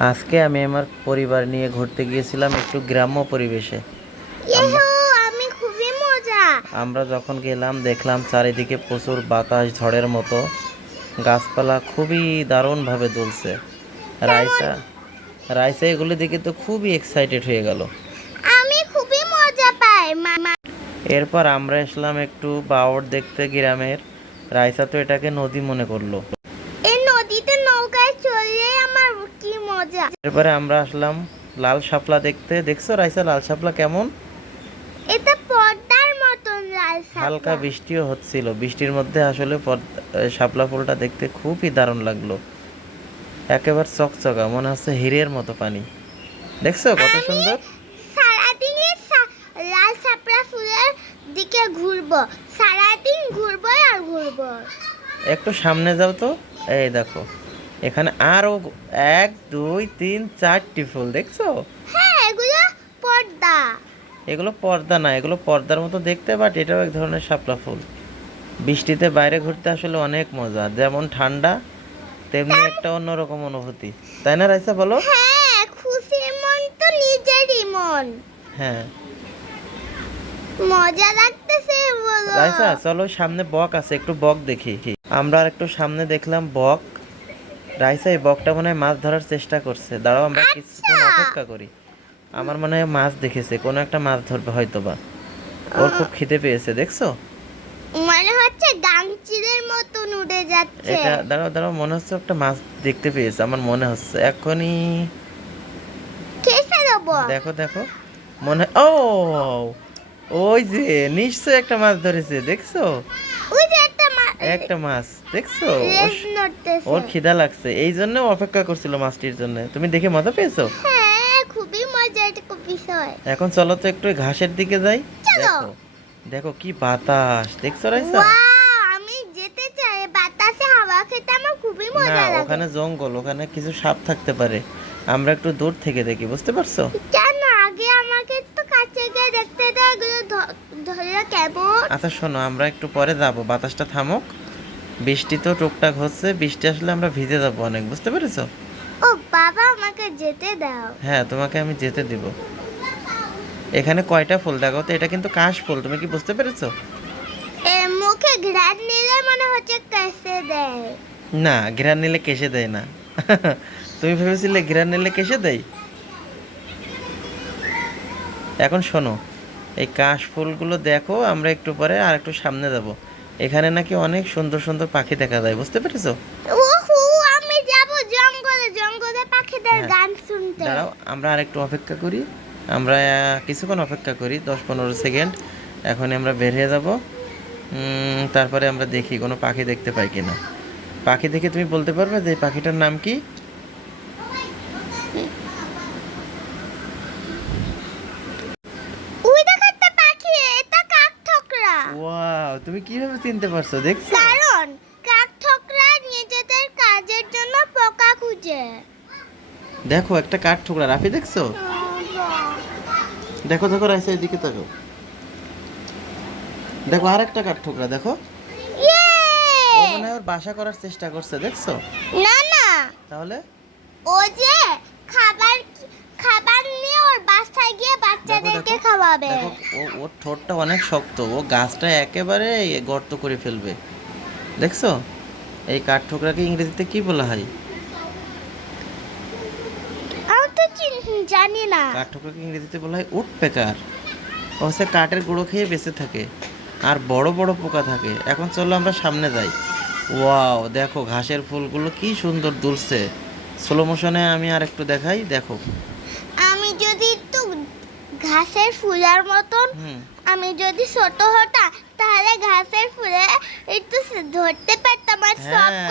আজকে আমি আমার পরিবার নিয়ে ঘুরতে গিয়েছিলাম একটু গ্রাম্য পরিবেশে। আমরা আমি খুবই মজা। আমরা যখন গেলাম দেখলাম চারিদিকে প্রচুর বাতাস ঝড়ের মতো, গাছপালা খুবই দারুণভাবে দুলছে। তেমন রাইসা রাইসা এগুলো দেখে তো খুবই এক্সাইটেড হয়ে গেল। আমি খুবই মজা পাই মামা। এরপর আমরা আসলাম একটু বাওড় দেখতে গ্রামের। রাইসা তো এটাকে নদী মনে করলো। এই নদীতে নৌকায় চড়লে আমার কি মজা। এরপরে আমরা আসলাম লাল শাপলা দেখতে। দেখছো রাইসা লাল শাপলা কেমন? এটা পর্দার মতন লাল হালকা শাপলা। বৃষ্টিও হচ্ছিল, বৃষ্টির মধ্যে আসলে শাপলা ফুলটা দেখতে খুবই দারুণ লাগলো। একেবারে চকচকা, মনে হচ্ছে হীরের মতো পানি। দেখছো কত আমি সুন্দর। সারাদিনই লাল শাপলা ফুলের দিকে ঘুরবো, সারাদিন ঘুরবো আর ঘুরবো। একটু সামনে যাও তো, এই দেখো এখানে আরো 1 2 3 4টি ফুল দেখছো। হ্যাঁ, এগুলো পর্দা। এগুলো পর্দা না, এগুলো পর্দার মতো দেখতে, বাট এটাও এক ধরনের শাপলা ফুল। বৃষ্টিতে বাইরে ঘুরতে আসলে অনেক মজা, যেমন ঠান্ডা তেমনি একটা অন্যরকম অনুভূতি, তাই না রাইসা বলো? হ্যাঁ, খুশির মন তো নিজেরই মন। হ্যাঁ মজা লাগতেছে বলো। রাইসা চলো, সামনে বক আছে, একটু বক দেখি। আমরা আর একটু সামনে দেখলাম বক। রাইসা এই বকটা মনে হয় মাছ ধরার চেষ্টা করছে, দাঁড়াও আমরা কিছুক্ষণ অপেক্ষা করি। আমার মনে হয় মাছ দেখেছে, কোনো একটা মাছ ধরবে হয়তো বা। ওর খুব খিদে পেয়েছে, দেখছো? মনে হচ্ছে গাংচিলের মতন উড়ে যাচ্ছে। এটা দাঁড়াও দাঁড়াও, মনে হচ্ছে একটা মাছ দেখতে পেয়েছে, আমার মনে হচ্ছে এখনই। খেয়ে দেবো। দেখো দেখো, মনে ও, ওই যে নিশ্চয় একটা মাছ ধরেছে, দেখছো? ওই যে একটা মাছ দেখছো? রেস নড়তেছে। ওর খিদা লাগছে, এই জন্য অপেক্ষা করছিল মাছটির জন্য। তুমি দেখে মজা পেয়েছো? হ্যাঁ, খুবই মজার একটা বিষয়। এখন চলো তো একটু ওই ঘাসের দিকে যাই। চলো। দেখো দেখো কি বাতাস, দেখছো রাইসা? ওয়াও, আমি যেতে চাই বাতাসে হাওয়া খেতে, আমার খুবই না, মজা লাগে। ওখানে জঙ্গল, ওখানে কিছু সাপ থাকতে পারে। আমরা একটু দূর থেকে দেখি, বুঝতে পারছো? কেন আগে আমাকে একটু কাছে গিয়ে দেখতে দাও, এগুলো ধরে কেমন। আচ্ছা শোনো, আমরা একটু পরে যাব, বাতাসটা থামুক। বৃষ্টি তো টুকটাক হচ্ছে, বৃষ্টি আসলে আমরা ভিজে যাবো অনেক, বুঝতে পেরেছো? ও বাবা, আমাকে যেতে দাও। হ্যাঁ, তোমাকে আমি যেতে দিব। এখানে কয়টা ফুল দেখো তো, এটা কিন্তু কাশ ফুল, তুমি কি বুঝতে পেরেছো? মুখে ঘ্রাণ নিলে মনে হচ্ছে কেসে দেয়। না, ঘ্রাণ নিলে কেশে দেয় না। তুমি ভেবেছিলে ঘ্রাণ নিলে কেশে দেয়? এখন শোনো, এই কাশ ফুলগুলো দেখো, আমরা একটু পরে আর একটু সামনে যাব। এখানে নাকি অনেক সুন্দর সুন্দর পাখি দেখা যায়, বুঝতে পেরেছো? ওহো, আমি যাব জঙ্গলে, জঙ্গলে পাখিদের হ্যাঁ, গান শুনতে। দাঁড়াও আমরা আর একটু অপেক্ষা করি। আমরা কিছুক্ষণ অপেক্ষা করি, 10 15 সেকেন্ড। এখন আমরা বের হয়ে যাব। তারপরে আমরা দেখি কোনো পাখি দেখতে পাই কিনা। পাখি দেখে তুমি বলতে পারবে যে এই পাখিটার নাম কি? ওই দেখো একটা পাখি, এটা কাঠঠোকরা। ওয়াও, তুমি কিভাবে চিনতে পারছো, দেখছো? কারণ কাঠঠোকরা নিজেদের কাজের জন্য পোকা খুঁজে। দেখো একটা কাঠ ঠোকরা, রাফি দেখছো? দেখো দেখো রাইসা, এদিকে দেখো, দেখো আর একটা কাঠ ঠোকরা, দেখো। ইয়ে! ও মনে হয় ওর বাসা করার চেষ্টা করছে, দেখছো? না না, তাহলে ও যে খাবার খাবার নিয়ে ওর বাসায় গিয়ে দেখো বাচ্চাদেরকে দেখো খাওয়াবে। দেখো, ওর ঠোঁটটা অনেক শক্ত, ও গাছটা একেবারে গর্ত করে ফেলবে, দেখছো? এই কাঠ ঠোকরাকে ইংরেজিতে কি বলা হয়? আমি তো জানি না। কাঠ ঠোকরাকে ইংরেজিতে বলা হয় উড পেকার। ও হচ্ছে কাঠের গুঁড়ো খেয়ে বেঁচে থাকে, আর বড় বড় পোকা থাকে। এখন চলো আমরা সামনে যাই। ওয়াও, দেখো ঘাসের ফুলগুলো কি সুন্দর দুলছে। স্লো মোশনে আমি আর একটু দেখাই, দেখো। আমি যদি একটু ঘাসের ফুলের মতন, হুম আমি যদি ছোট হতাম তাহলে ঘাসের ফুলে একটু ধরতে পারতাম আর সব হ্যাঁ